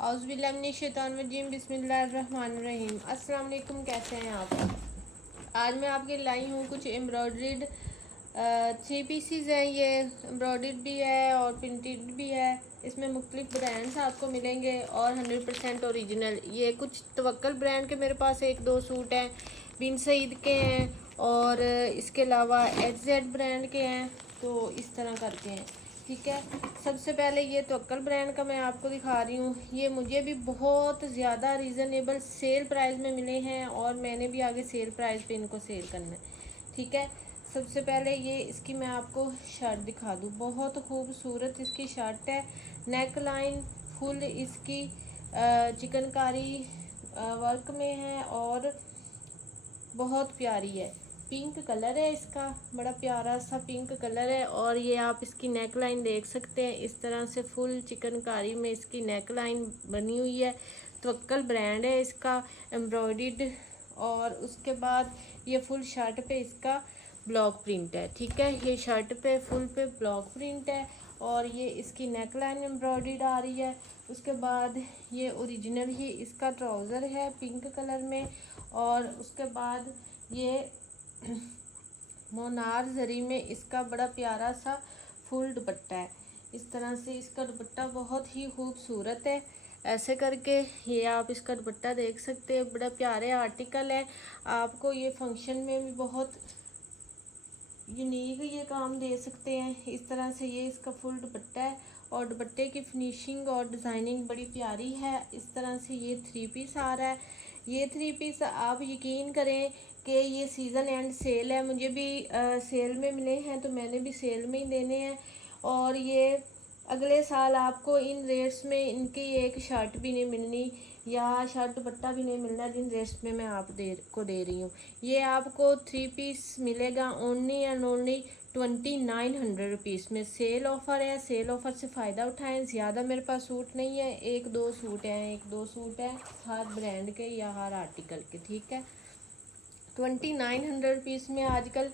औज़ुबिल्लाहिमिनश्शैतानिर्रजीम बिस्मिल्लाहिर्रहमानिर्रहीम। अस्सलाम वालेकुम, कैसे हैं आप? आज मैं आपके लाई हूँ कुछ एम्ब्रॉयड्रीड थ्री पीसीज हैं। ये एम्ब्रॉयड्रीड भी है और प्रिंटेड भी है। इसमें मुख्तलिफ ब्रांड्स आपको मिलेंगे और 100% ओरिजिनल। ये कुछ तवक्कल ब्रांड के मेरे पास एक दो सूट हैं, बिन सईद के हैं और इसके अलावा एच ब्रांड के हैं। तो इस तरह करके हैं, ठीक है। सबसे पहले ये तवक्कल ब्रांड का मैं आपको दिखा रही हूँ। ये मुझे भी बहुत ज़्यादा रीज़नेबल सेल प्राइस में मिले हैं और मैंने भी आगे सेल प्राइस पे इनको सेल करना है, ठीक है। सबसे पहले ये इसकी मैं आपको शर्ट दिखा दूँ। बहुत खूबसूरत इसकी शर्ट है। नेक लाइन फुल इसकी चिकनकारी वर्क में है और बहुत प्यारी है। पिंक कलर है इसका, बड़ा प्यारा सा पिंक कलर है। और ये आप इसकी नेक लाइन देख सकते हैं, इस तरह से फुल चिकनकारी में इसकी नेक लाइन बनी हुई है। तवक्कल ब्रांड है इसका, एम्ब्रॉयडर्ड। और उसके बाद ये फुल शर्ट पे इसका ब्लॉक प्रिंट है, ठीक है। ये शर्ट पे फुल पे ब्लॉक प्रिंट है और ये इसकी नेक लाइन एम्ब्रॉयडर्ड आ रही है। उसके बाद ये ओरिजिनल ही इसका ट्राउज़र है पिंक कलर में। और उसके बाद ये मोनार जरी में इसका बड़ा प्यारा सा फुल दुपट्टा है। इस तरह से इसका दुपट्टा बहुत ही खूबसूरत है। ऐसे करके ये आप इसका दुपट्टा देख सकते हैं, बड़ा प्यारे आर्टिकल है। आपको ये फंक्शन में भी बहुत यूनिक ये काम दे सकते हैं। इस तरह से ये इसका फुल दुपट्टा है और दुपट्टे की फिनिशिंग और डिज़ाइनिंग बड़ी प्यारी है। इस तरह से ये थ्री पीस आ रहा है। ये थ्री पीस आप यकीन करें कि ये सीज़न एंड सेल है। मुझे भी सेल में मिले हैं तो मैंने भी सेल में ही देने हैं। और ये अगले साल आपको इन रेट्स में इनकी एक शर्ट भी नहीं मिलनी या शर्ट दुपट्टा भी नहीं मिलना जिन रेट्स में मैं आप दे रही हूँ। ये आपको थ्री पीस मिलेगा ओनली एंड ओनली 2900 रुपीज़ में। सेल ऑफ़र है, सेल ऑफ़र से फ़ायदा उठाएं। ज़्यादा मेरे पास सूट नहीं है, एक दो सूट हैं हर ब्रांड के या हर आर्टिकल के, ठीक है। 2900 रुपीज़ में आजकल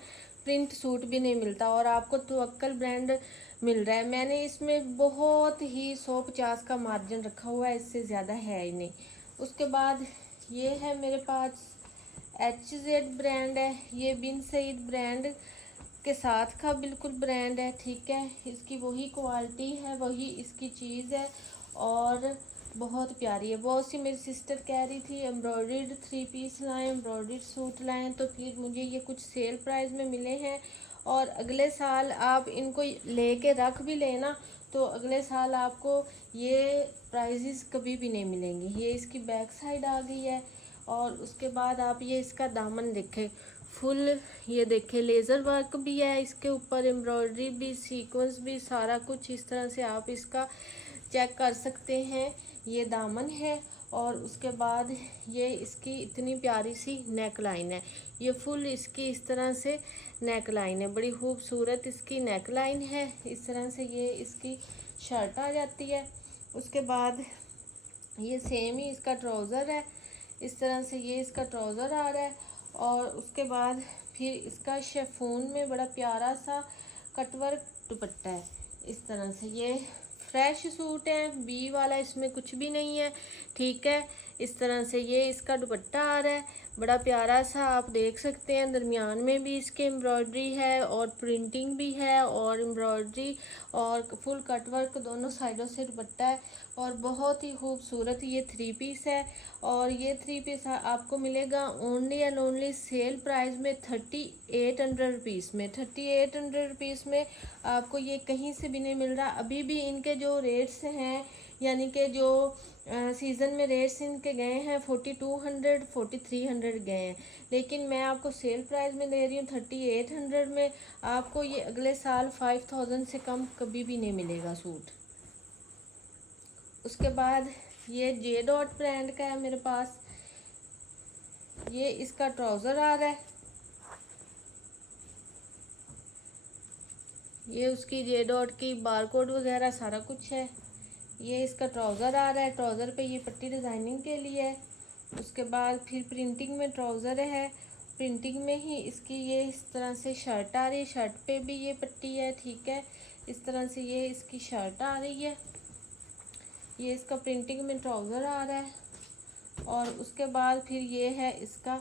प्रिंट सूट भी नहीं मिलता और आपको तवक्कल ब्रांड मिल रहा है। मैंने इसमें बहुत ही 150 का मार्जिन रखा हुआ है, इससे ज़्यादा है ही नहीं। उसके बाद ये है मेरे पास HZ ब्रांड है। ये बिन सईद ब्रांड के साथ का बिल्कुल ब्रांड है, ठीक है। इसकी वही क्वालिटी है, वही इसकी चीज़ है और बहुत प्यारी है। बहुत सी मेरी सिस्टर कह रही थी एम्ब्रॉयडर्ड थ्री पीस लाएं, एम्ब्रॉयडर्ड सूट लाएं, तो फिर मुझे ये कुछ सेल प्राइस में मिले हैं। और अगले साल आप इनको लेके रख भी लेना तो अगले साल आपको ये प्राइजेस कभी भी नहीं मिलेंगी। ये इसकी बैक साइड आ गई है। और उसके बाद आप ये इसका दामन देखें, फुल ये देखें लेज़र वर्क भी है इसके ऊपर, एम्ब्रॉयडरी भी, सीक्वेंस भी, सारा कुछ इस तरह से आप इसका चेक कर सकते हैं। ये दामन है और उसके बाद ये इसकी इतनी प्यारी सी नेक लाइन है। ये फुल इसकी इस तरह से नेक लाइन है, बड़ी खूबसूरत इसकी नेक लाइन है। इस तरह से ये इसकी शर्ट आ जाती है। उसके बाद ये सेम ही इसका ट्राउज़र है। इस तरह से ये इसका ट्राउज़र आ रहा है। और उसके बाद फिर इसका शेफून में बड़ा प्यारा सा कटवर्क दुपट्टा है। इस तरह से ये फ्रेश सूट है, बी वाला इसमें कुछ भी नहीं है, ठीक है। इस तरह से ये इसका दुपट्टा आ रहा है, बड़ा प्यारा सा, आप देख सकते हैं। दरमियान में भी इसके एम्ब्रॉयडरी है और प्रिंटिंग भी है और एम्ब्रॉयडरी और फुल कटवर्क दोनों साइडों से दुपट्टा है और बहुत ही खूबसूरत ये थ्री पीस है। और ये थ्री पीस आपको मिलेगा only and only sale price में 3800 रुपीज़ में। 3800 रुपीज़ में आपको ये कहीं से भी नहीं मिल रहा। अभी भी इनके जो रेट्स हैं, यानी कि जो सीज़न में रेट्स इनके गए हैं 4200 4300 गए हैं, लेकिन मैं आपको सेल प्राइस में दे रही हूँ 3800 में। आपको ये अगले साल 5000 से कम कभी भी नहीं मिलेगा सूट। उसके बाद ये जे डॉट ब्रांड का है मेरे पास। ये इसका ट्राउज़र आ रहा है, ये उसकी जे डॉट की बारकोड वगैरह सारा कुछ है। ये इसका ट्राउज़र आ रहा है, ट्राउज़र पे ये पट्टी डिज़ाइनिंग के लिए है। उसके बाद फिर प्रिंटिंग में ट्राउज़र है, प्रिंटिंग में ही इसकी ये इस तरह से शर्ट आ रही है, शर्ट पे भी ये पट्टी है, ठीक है। इस तरह से ये इसकी शर्ट आ रही है। ये इसका प्रिंटिंग में ट्राउज़र आ रहा है। और उसके बाद फिर ये है इसका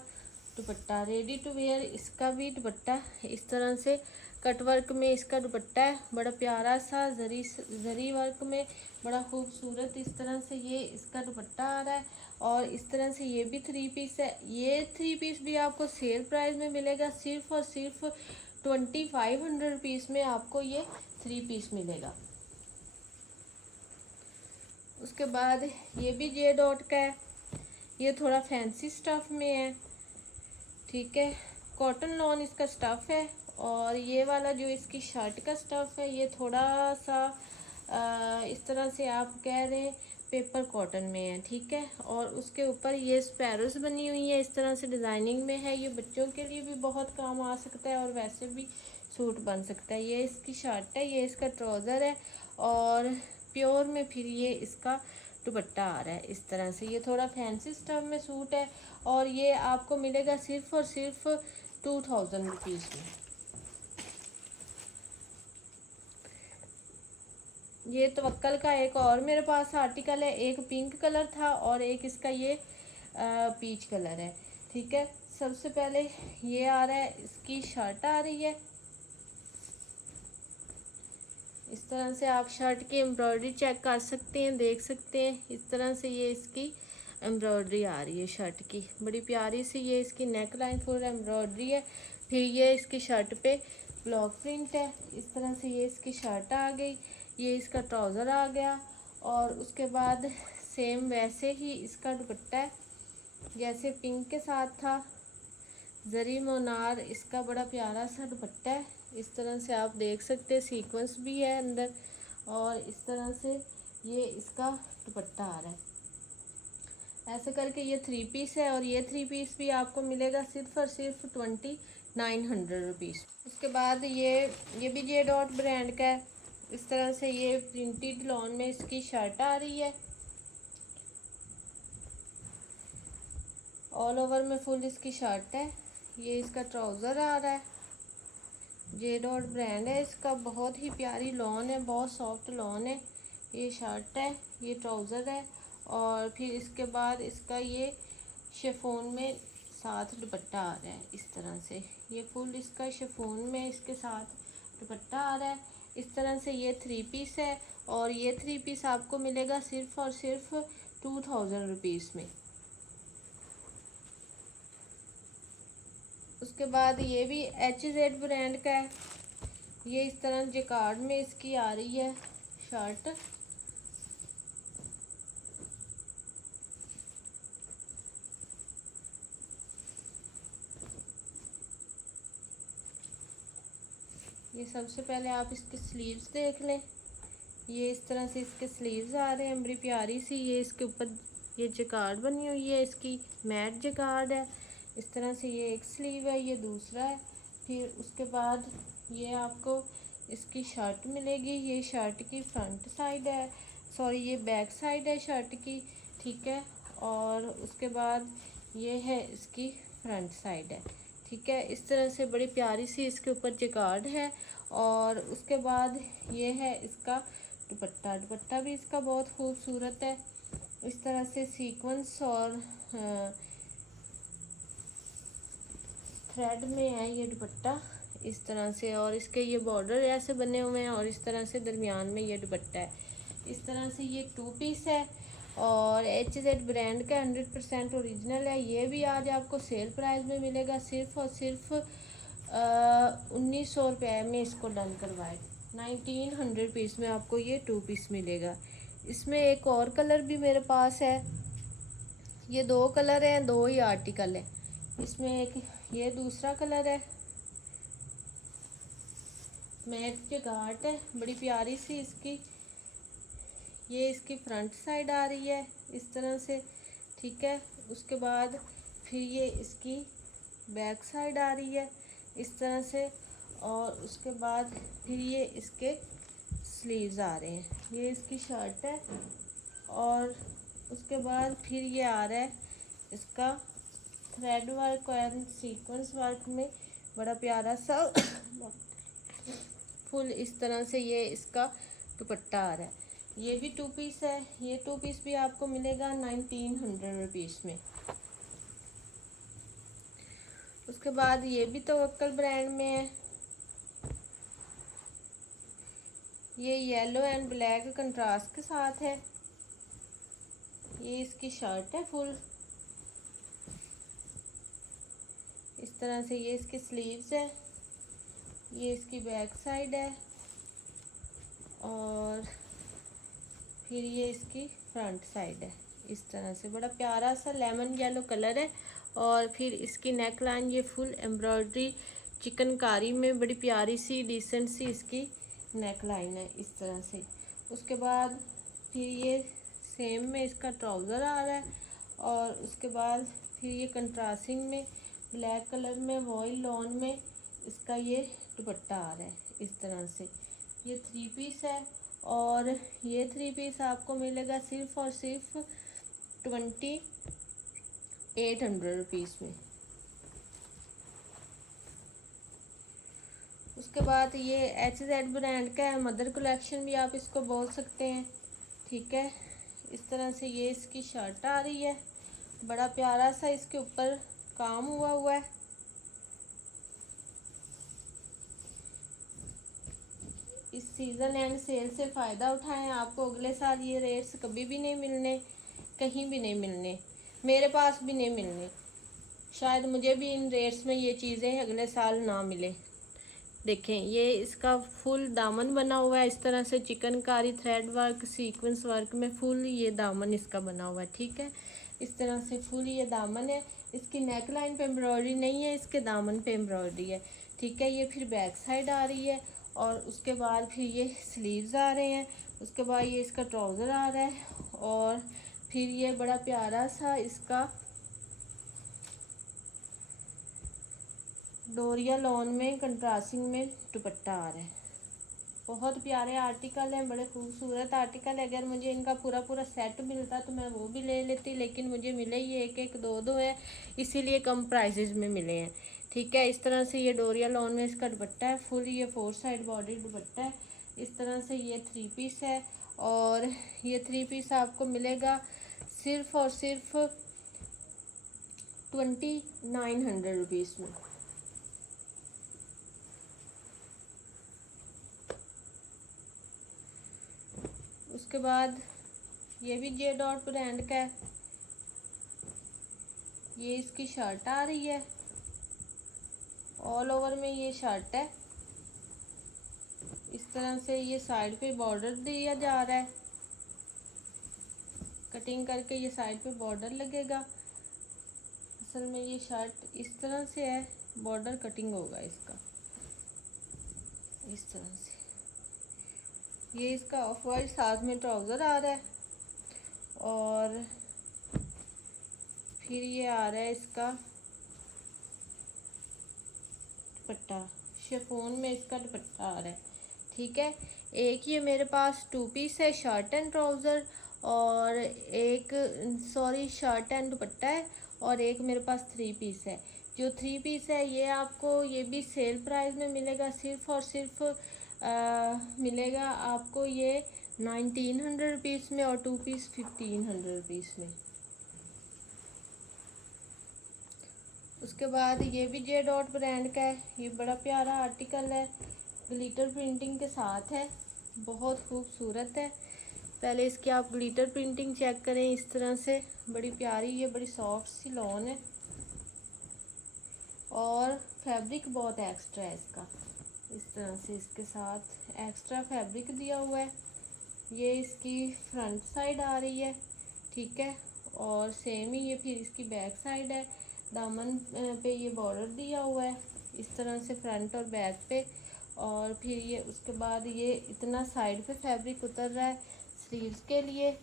दुपट्टा, रेडी टू वेयर। इसका भी दुपट्टा इस तरह से कट वर्क में इसका दुपट्टा है, बड़ा प्यारा सा जरी वर्क में, बड़ा खूबसूरत। इस तरह से ये इसका दुपट्टा आ रहा है। और इस तरह से ये भी 3 पीस है। ये 3 पीस भी आपको सेल प्राइस में मिलेगा, सिर्फ और सिर्फ 2500 रुपीज़ में आपको ये 3 पीस मिलेगा। उसके बाद ये भी जे डॉट का है, ये थोड़ा फैंसी स्टफ़ में है, ठीक है। कॉटन लॉन इसका स्टफ़ है। और ये वाला जो इसकी शर्ट का स्टफ़ है ये थोड़ा सा इस तरह से आप कह रहे हैं पेपर कॉटन में है, ठीक है। और उसके ऊपर ये स्पैरोस बनी हुई है, इस तरह से डिज़ाइनिंग में है। ये बच्चों के लिए भी बहुत काम आ सकता है और वैसे भी सूट बन सकता है। ये इसकी शर्ट है, ये इसका ट्राउज़र है। और प्योर में फिर ये इसका दुपट्टा आ रहा है इस तरह से। ये थोड़ा फैंसी स्टफ में सूट है और ये आपको मिलेगा सिर्फ और सिर्फ 2000 रुपीज़ में। ये तवक्कल का एक और मेरे पास आर्टिकल है, एक पिंक कलर था और एक इसका ये पीच कलर है, ठीक है। सबसे पहले ये आ रहा है, इसकी शर्ट आ रही है इस तरह से। आप शर्ट की एम्ब्रॉयडरी चेक कर सकते हैं, देख सकते हैं। इस तरह से ये इसकी एम्ब्रॉयडरी आ रही है शर्ट की, बड़ी प्यारी सी। ये इसकी नेक लाइन फुल एम्ब्रॉयडरी है। फिर ये इसकी शर्ट पे ब्लॉक प्रिंट है, इस तरह से ये इसकी शर्ट आ गई। ये इसका ट्राउज़र आ गया। और उसके बाद सेम वैसे ही इसका दुपट्टा है, जैसे पिंक के साथ था। जरी मोनार इसका बड़ा प्यारा सा दुपट्टा है, इस तरह से आप देख सकते हैं। सीक्वेंस भी है अंदर और इस तरह से ये इसका दुपट्टा आ रहा है। ऐसे करके ये 3 पीस है और ये 3 पीस भी आपको मिलेगा सिर्फ और सिर्फ 2900 रुपीज़। उसके बाद ये भी जे डॉट ब्रांड का है। इस तरह से ये प्रिंटेड लॉन में इसकी शर्ट आ रही है, ऑल ओवर में फुल इसकी शर्ट है। ये इसका ट्राउज़र आ रहा है, जे डॉट ब्रांड है इसका, बहुत ही प्यारी लॉन है, बहुत सॉफ्ट लॉन है। ये शर्ट है, ये ट्राउज़र है। और फिर इसके बाद इसका ये शिफॉन में साथ दुपट्टा आ रहा है इस तरह से। ये फुल इसका शिफॉन में इसके साथ दुपट्टा आ रहा है इस तरह से। ये 3 पीस है और ये 3 पीस आपको मिलेगा सिर्फ और सिर्फ 2000 रुपीज़ में। उसके बाद ये भी HZ ब्रांड का है। ये इस तरह जेकार्ड में इसकी आ रही है शर्ट। ये सबसे पहले आप इसके स्लीव्स देख लें। ये इस तरह से इसके स्लीव्स आ रहे हैं, बड़ी प्यारी सी। ये इसके ऊपर ये जेकार्ड बनी हुई है, इसकी मैट जेकार्ड है। इस तरह से ये एक स्लीव है, ये दूसरा है। फिर उसके बाद ये आपको इसकी शर्ट मिलेगी। ये शर्ट की फ्रंट साइड है, सॉरी ये बैक साइड है शर्ट की, ठीक है। और उसके बाद ये है इसकी फ्रंट साइड है, ठीक है। इस तरह से बड़ी प्यारी सी इसके ऊपर जेकार्ड है। और उसके बाद ये है इसका दुपट्टा। दुपट्टा भी इसका बहुत खूबसूरत है, इस तरह से सीक्वेंस और थ्रेड में है ये दुपट्टा इस तरह से। और इसके ये बॉर्डर ऐसे बने हुए हैं और इस तरह से दरमियान में ये दुपट्टा है। इस तरह से ये 2 पीस है और HZ ब्रांड का 100% ओरिजिनल है। ये भी आज आपको सेल प्राइस में मिलेगा सिर्फ और सिर्फ 1900 रुपये में। इसको डन करवाए 1900 पीस में आपको ये 2 पीस मिलेगा। इसमें एक और कलर भी मेरे पास है, ये 2 कलर हैं, 2 ही आर्टिकल है। इसमें एक ये दूसरा कलर है, मैट जेकार्ड है, बड़ी प्यारी सी इसकी। ये इसकी फ्रंट साइड आ रही है इस तरह से, ठीक है। उसके बाद फिर ये इसकी बैक साइड आ रही है इस तरह से। और उसके बाद फिर ये इसके स्लीव्स आ रहे हैं। ये इसकी शर्ट है और उसके बाद फिर ये आ रहा है इसका थ्रेड वर्क और सीक्वेंस वर्क में बड़ा प्यारा सा फुल इस तरह से ये इसका दुपट्टा आ रहा है। ये भी 2 पीस है। ये 2 पीस भी आपको मिलेगा 1900 रुपीज़ में। उसके बाद ये भी तवक्कल ब्रांड में है। ये येलो एंड ब्लैक कंट्रास्ट के साथ है। ये इसकी शर्ट है फुल, इस तरह से। ये इसकी स्लीव्स है, ये इसकी बैक साइड है, और फिर ये इसकी फ्रंट साइड है। इस तरह से बड़ा प्यारा सा लेमन येलो कलर है। और फिर इसकी नेक लाइन ये फुल एम्ब्रॉयडरी चिकनकारी में बड़ी प्यारी सी डिसेंट सी इसकी नेक लाइन है, इस तरह से। उसके बाद फिर ये सेम में इसका ट्राउज़र आ रहा है, और उसके बाद फिर ये कंट्रास्टिंग में ब्लैक कलर में वॉइल लॉन में इसका ये दुपट्टा आ रहा है, इस तरह से। ये 3 पीस है, और ये 3 पीस आपको मिलेगा सिर्फ और सिर्फ 2800 रुपीज़ में। उसके बाद ये HZ ब्रांड का है, मदर कलेक्शन भी आप इसको बोल सकते हैं, ठीक है। इस तरह से ये इसकी शर्ट आ रही है, बड़ा प्यारा सा इसके ऊपर काम हुआ है। इस सीज़न एंड सेल से फ़ायदा उठाएं, आपको अगले साल ये रेट्स कभी भी नहीं मिलने, कहीं भी नहीं मिलने, मेरे पास भी नहीं मिलने। शायद मुझे भी इन रेट्स में ये चीज़ें अगले साल ना मिले। देखें, ये इसका फुल दामन बना हुआ है, इस तरह से chikankari thread work sequence work में फुल ये दामन इसका बना हुआ है, ठीक है। इस तरह से फुल ये दामन है। इसकी नेक लाइन पे एम्ब्रॉयडरी नहीं है, इसके दामन पे एम्ब्रॉयडरी है, ठीक है। ये फिर बैक साइड आ रही है, और उसके बाद फिर ये स्लीव्स आ रहे हैं। उसके बाद ये इसका ट्राउज़र आ रहा है, और फिर ये बड़ा प्यारा सा इसका डोरिया लॉन में कंट्रास्टिंग में दुपट्टा आ रहा है। बहुत प्यारे आर्टिकल हैं, बड़े खूबसूरत आर्टिकल है। अगर मुझे इनका पूरा सेट मिलता तो मैं वो भी ले लेती, लेकिन मुझे मिले ये एक दो है, इसीलिए कम प्राइसेस में मिले हैं, ठीक है। इस तरह से ये डोरिया लॉन में इसका दुपट्टा है फुल, ये 4 साइड बॉडी दुपट्टा है। इस तरह से ये 3 पीस है, और ये 3 पीस आपको मिलेगा सिर्फ और सिर्फ 2900 रुपीज़ में। उसके बाद ये भी जे डॉट ब्रांड का है। ये इसकी शर्ट आ रही है, ऑल ओवर में ये शर्ट है। इस तरह से ये साइड पे बॉर्डर दिया जा रहा है, कटिंग करके ये साइड पे बॉर्डर लगेगा। असल में ये शर्ट इस तरह से है, बॉर्डर कटिंग होगा इसका, इस तरह से। ये इसका ऑफ वाइट साथ में ट्राउज़र आ रहा है, और फिर ये आ रहा है इसका दुपट्टा, शिफॉन में इसका दुपट्टा आ रहा है, ठीक है। एक ये मेरे पास 2 पीस है, शर्ट एंड ट्राउज़र, और एक शर्ट एंड दुपट्टा है, और एक मेरे पास 3 पीस है। जो 3 पीस है ये आपको ये भी सेल प्राइस में मिलेगा, सिर्फ और सिर्फ मिलेगा आपको ये 1900 रुपीज़ में, और 2 पीस 1500 रुपीज़ में। उसके बाद ये भी जे डॉट ब्रांड का है, ये बड़ा प्यारा आर्टिकल है, ग्लिटर प्रिंटिंग के साथ है, बहुत खूबसूरत है। पहले इसकी आप ग्लिटर प्रिंटिंग चेक करें, इस तरह से बड़ी प्यारी, ये बड़ी सॉफ्ट सी लॉन है, और फैब्रिक बहुत एक्स्ट्रा है इसका। इस तरह से इसके साथ एक्स्ट्रा फैब्रिक दिया हुआ है। ये इसकी फ्रंट साइड आ रही है, ठीक है, और सेम ही ये फिर इसकी बैक साइड है। दामन पे ये बॉर्डर दिया हुआ है, इस तरह से फ्रंट और बैक पे, और फिर ये उसके बाद ये इतना साइड पे फैब्रिक उतर रहा है स्लीव्स के लिए,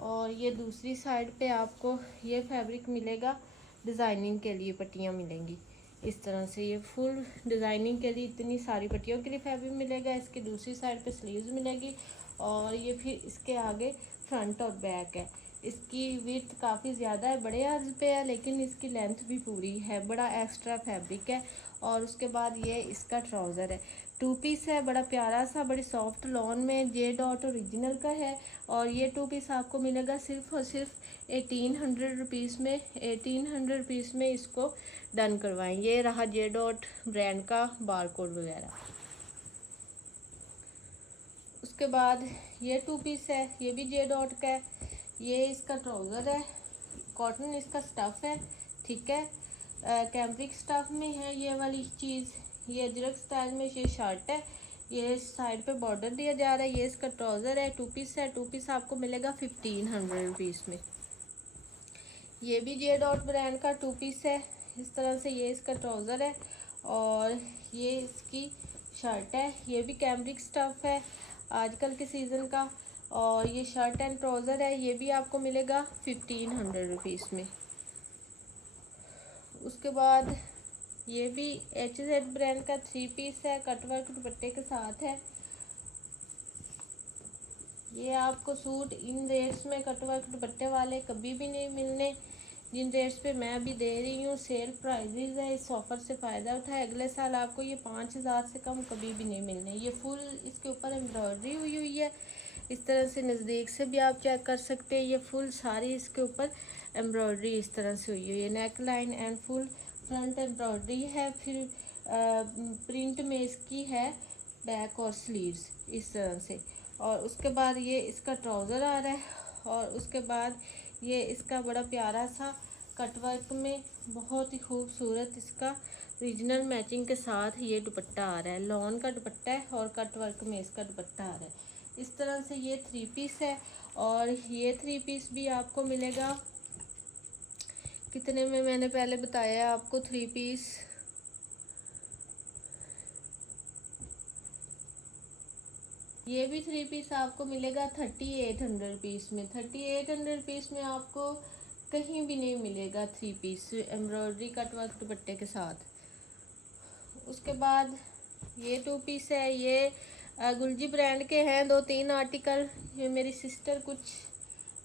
और ये दूसरी साइड पे आपको ये फैब्रिक मिलेगा डिज़ाइनिंग के लिए, पट्टियाँ मिलेंगी इस तरह से। ये फुल डिज़ाइनिंग के लिए इतनी सारी पट्टियों के लिए फैब्रिक मिलेगा। इसकी दूसरी साइड पे स्लीव्स मिलेगी, और ये फिर इसके आगे फ्रंट और बैक है, इसकी विड्थ काफ़ी ज़्यादा है, बड़े अर्ज पे है, लेकिन इसकी लेंथ भी पूरी है, बड़ा एक्स्ट्रा फैब्रिक है। और उसके बाद ये इसका ट्राउज़र है, 2 पीस है, बड़ा प्यारा सा, बड़ी सॉफ्ट लॉन में, जे डॉट ओरिजिनल का है। और ये 2 पीस आपको मिलेगा सिर्फ और सिर्फ 1800 रुपीज़ में। 1800 रुपीज़ में इसको डन करवाएं। ये रहा जे डॉट ब्रांड का बारकोड वगैरह। उसके बाद ये 2 पीस है, ये भी जे डॉट का है। ये इसका ट्राउज़र है, कॉटन इसका स्टफ़ है, ठीक है, कैम्ब्रिक स्टफ़ में है ये वाली चीज़। ये अजरक स्टाइल में ये शर्ट है, ये साइड पे बॉर्डर दिया जा रहा है। ये इसका ट्राउज़र है, 2 पीस है। 2 पीस आपको मिलेगा 1500 रुपीज़ में। ये भी जे डॉट ब्रांड का 2 पीस है, इस तरह से। ये इसका ट्राउज़र है और ये इसकी शर्ट है, ये भी कैम्ब्रिक स्टफ़ है आजकल के सीज़न का। और ये शर्ट एंड ट्राउज़र है, ये भी आपको मिलेगा 1500 रुपीज़ में। उसके बाद ये भी HZ ब्रांड का 3 पीस है, कटवर्क दुपट्टे के साथ है। ये आपको सूट इन रेट्स में कटवर्क दुपट्टे वाले कभी भी नहीं मिलने, जिन रेट्स पे मैं अभी दे रही हूँ। सेल प्राइजेज है, इस ऑफ़र से फ़ायदा उठाए। अगले साल आपको ये 5000 से कम कभी भी नहीं मिलने। ये फुल इसके ऊपर एम्ब्रॉयडरी हुई हुई है, इस तरह से नज़दीक से भी आप चेक कर सकते हैं। ये फुल सारी इसके ऊपर एम्ब्रॉयडरी इस तरह से हुई हुई है, neck line and full front embroidery है। फिर प्रिंट में इसकी है बैक और स्लीव्स इस तरह से। और उसके बाद ये इसका ट्राउज़र आ रहा है। और उसके बाद ये इसका बड़ा प्यारा सा कटवर्क में बहुत ही खूबसूरत इसका रीजनल मैचिंग के साथ ये दुपट्टा आ रहा है। लॉन का दुपट्टा है और कटवर्क में इसका दुपट्टा आ रहा है। इस तरह से ये 3 पीस है। और ये 3 पीस भी आपको मिलेगा कितने में, मैंने पहले बताया आपको 3 पीस ये भी 3 पीस आपको मिलेगा 3800 रुपीज़ में। 3800 रुपीज़ में आपको कहीं भी नहीं मिलेगा 3 पीस एम्ब्रॉयडरी कटवर्क दुपट्टे के साथ। उसके बाद ये 2 पीस है, ये गुलजी ब्रांड के हैं। 2-3 आर्टिकल ये मेरी सिस्टर कुछ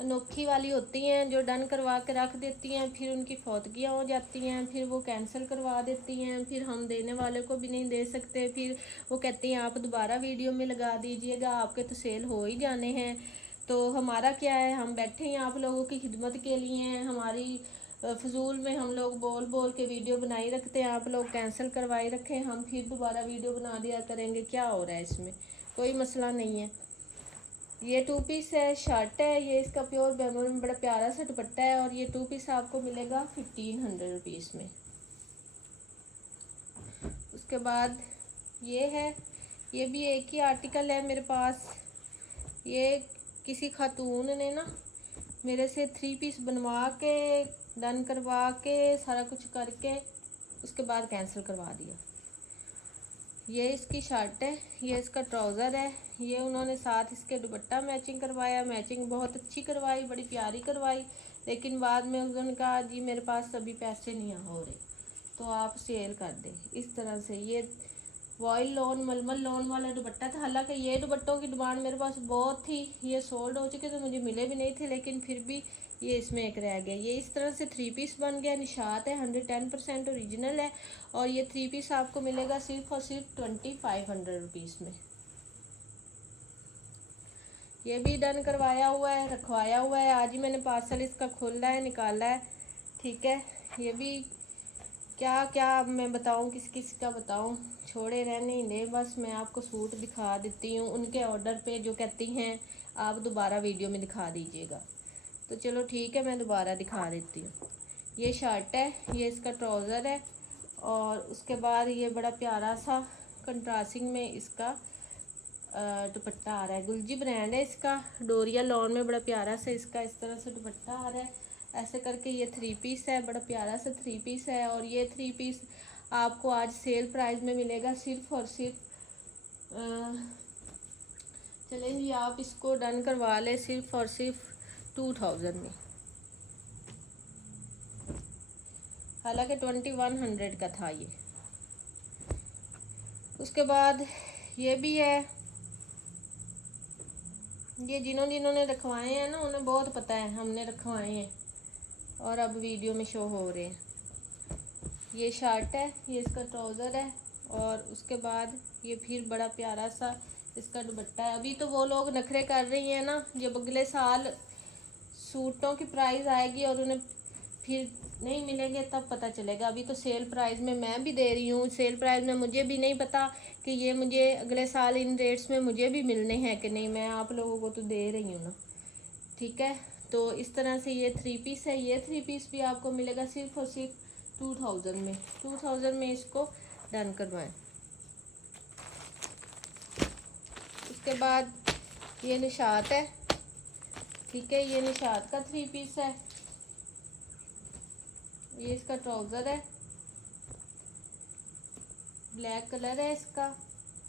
अनोखी वाली होती हैं जो डन करवा के रख देती हैं, फिर उनकी फौतगियाँ हो जाती हैं, फिर वो कैंसिल करवा देती हैं, फिर हम देने वाले को भी नहीं दे सकते। फिर वो कहती हैं आप दोबारा वीडियो में लगा दीजिएगा, आपके तो सेल हो ही जाने हैं। तो हमारा क्या है, हम बैठे हैं आप लोगों की खिदमत के लिए। हमारी फजूल में हम लोग बोल बोल के वीडियो बनाई रखते हैं, आप लोग कैंसिल करवाई रखें, हम फिर दोबारा वीडियो बना दिया करेंगे। क्या हो रहा है इसमें, कोई मसला नहीं है। ये 2 पीस है, शर्ट है, ये इसका प्योर बैम्बू में बड़ा प्यारा सा दुपट्टा है। और ये 2 पीस आपको मिलेगा 1500 रुपीज़ में। उसके बाद ये है, ये भी एक ही आर्टिकल है मेरे पास। ये किसी खातून ने ना मेरे से 3 पीस बनवा के डन करवा के सारा कुछ करके उसके बाद कैंसिल करवा दिया। ये इसकी शर्ट है, ये इसका ट्राउज़र है, ये उन्होंने साथ इसके दुपट्टा मैचिंग करवाया, मैचिंग बहुत अच्छी करवाई, बड़ी प्यारी करवाई। लेकिन बाद में उन्होंने कहा जी मेरे पास अभी पैसे नहीं हो रहे तो आप सेल कर दें। इस तरह से ये वॉयल लॉन मलमल लॉन वाला दुपट्टा था। हालांकि ये दुपट्टों की डिमांड मेरे पास बहुत थी, ये सोल्ड हो चुके तो मुझे मिले भी नहीं थे, लेकिन फिर भी ये इसमें एक रह गया। ये इस तरह से 3 पीस बन गया, निशात है, 110% ओरिजिनल है। और ये 3 पीस आपको मिलेगा सिर्फ और सिर्फ 2500 रुपीज़ में। ये भी डन करवाया हुआ है, रखवाया हुआ है, आज ही मैंने पार्सल इसका खोला है, निकाला है, ठीक है। ये भी क्या क्या अब मैं बताऊं, किस किस का बताऊं, छोड़े रहने ही दे, बस मैं आपको सूट दिखा देती हूँ उनके ऑर्डर पे जो कहती हैं आप दोबारा वीडियो में दिखा दीजिएगा। तो चलो ठीक है, मैं दोबारा दिखा देती हूँ। ये शर्ट है, ये इसका ट्राउज़र है। और उसके बाद ये बड़ा प्यारा सा कंट्रास्टिंग में इसका दुपट्टा आ रहा है। गुलजी ब्रांड है इसका, डोरिया लॉन में बड़ा प्यारा सा इसका इस तरह से दुपट्टा आ रहा है। ऐसे करके ये 3 पीस है, बड़ा प्यारा सा 3 पीस है। और ये 3 पीस आपको आज सेल प्राइस में मिलेगा सिर्फ और सिर्फ चलें जी आप इसको डन करवा लें सिर्फ और सिर्फ 2000 में। हालांकि 2100 का था ये। उसके बाद ये भी है, ये जिन्होंने रखवाए हैं ना उन्हें बहुत पता है, हमने रखवाए हैं और अब वीडियो में शो हो रहे हैं। ये शर्ट है, ये इसका ट्राउज़र है और उसके बाद ये फिर बड़ा प्यारा सा इसका दुपट्टा है। अभी तो वो लोग नखरे कर रही हैं ना, जब अगले साल सूटों की प्राइस आएगी और उन्हें फिर नहीं मिलेंगे तब पता चलेगा। अभी तो सेल प्राइस में मैं भी दे रही हूँ, सेल प्राइस में मुझे भी नहीं पता कि ये मुझे अगले साल इन रेट्स में मुझे भी मिलने हैं कि नहीं, मैं आप लोगों को तो दे रही हूँ ना, ठीक है। तो इस तरह से ये 3 पीस है। ये 3 पीस भी आपको मिलेगा सिर्फ और सिर्फ 2000 में। 2000 में इसको डन करवाएं। उसके बाद ये निशात है, ठीक है, ये निशात का 3 पीस है। ये इसका ट्राउज़र है, ब्लैक कलर है इसका।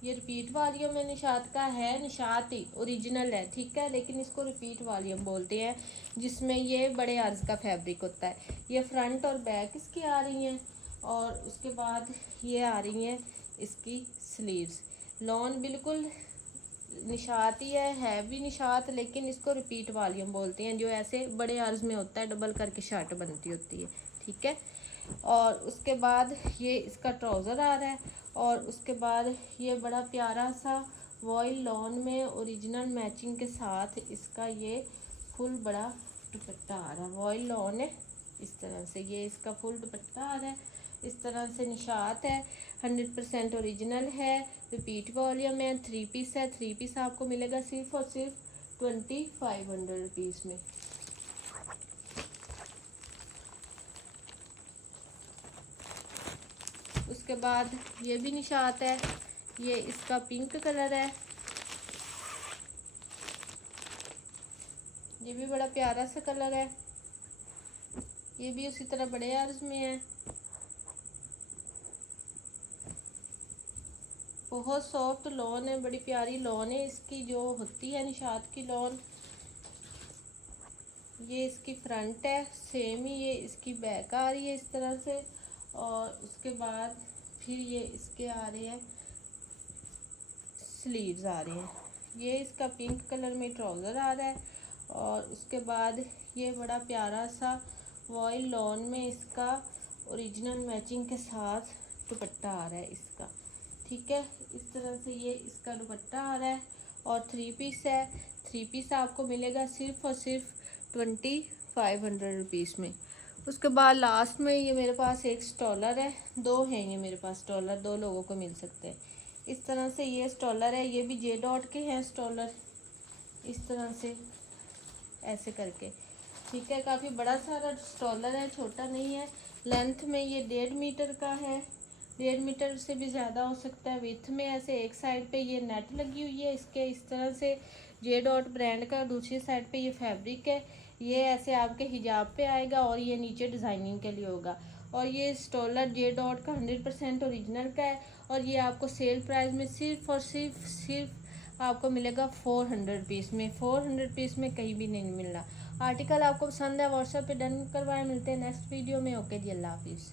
ये रिपीट वॉल्यूम में निशात का है, निशात ही ओरिजिनल है, ठीक है, लेकिन इसको रिपीट वॉल्यूम बोलते हैं, जिसमें ये बड़े अर्ज का फैब्रिक होता है। ये फ्रंट और बैक इसकी आ रही हैं और उसके बाद ये आ रही हैं इसकी स्लीव्स। लॉन बिल्कुल निशात ही है भी निशात, लेकिन इसको रिपीट वॉल्यूम बोलते हैं, जो ऐसे बड़े अर्ज में होता है, डबल करके शर्ट बनती होती है, ठीक है। और उसके बाद ये इसका ट्राउज़र आ रहा है और उसके बाद ये बड़ा प्यारा सा वॉयल लॉन में ओरिजिनल मैचिंग के साथ इसका ये फुल बड़ा दुपट्टा आ रहा है। वॉयल लॉन है इस तरह से, ये इसका फुल दुपट्टा आ रहा है इस तरह से। निशात है, 100% ओरिजिनल है, रिपीट वॉल्यूम है, 3 पीस है। 3 पीस आपको मिलेगा सिर्फ और सिर्फ 2500 रुपीज़ में। उसके बाद ये भी निशात है, ये इसका पिंक कलर है, ये भी बड़ा प्यारा सा कलर है। ये भी उसी तरह बड़े अर्ज में है, बहुत सॉफ्ट लॉन है, बड़ी प्यारी लॉन है इसकी जो होती है निशात की लॉन। ये इसकी फ्रंट है, सेम ही ये इसकी बैक आ रही है इस तरह से। और उसके बाद फिर ये इसके आ रहे हैं स्लीव्स आ रहे हैं। ये इसका पिंक कलर में ट्राउज़र आ रहा है और उसके बाद ये बड़ा प्यारा सा वॉयल लॉन में इसका ओरिजिनल मैचिंग के साथ दुपट्टा आ रहा है इसका, ठीक है। इस तरह से ये इसका दुपट्टा आ रहा है और 3 पीस है। 3 पीस आपको मिलेगा सिर्फ और सिर्फ 2500 रुपीज़ में। उसके बाद लास्ट में ये मेरे पास एक स्टॉलर है, 2 हैं ये मेरे पास स्टॉलर, 2 लोगों को मिल सकते हैं। इस तरह से ये स्टॉलर है, ये भी जे डॉट के हैं स्टॉलर, इस तरह से ऐसे करके, ठीक है। काफ़ी बड़ा सारा स्टॉलर है, छोटा नहीं है। लेंथ में ये 1.5 मीटर का है, 1.5 मीटर से भी ज़्यादा हो सकता है। विथ में ऐसे एक साइड पे ये नेट लगी हुई है इसके इस तरह से जे डॉट ब्रांड का, दूसरी साइड पे ये फैब्रिक है, ये ऐसे आपके हिजाब पे आएगा और ये नीचे डिज़ाइनिंग के लिए होगा। और ये स्टॉलर जे डॉट का 100% ओरिजिनल का है और ये आपको सेल प्राइस में सिर्फ और सिर्फ आपको मिलेगा 400 रुपीज़ में। 400 रुपीज़ में कहीं भी नहीं मिल रहा। आर्टिकल आपको पसंद है व्हाट्सएप पे डन करवाएं। मिलते हैं नेक्स्ट वीडियो में। ओके जी, अल्लाह हाफिज़।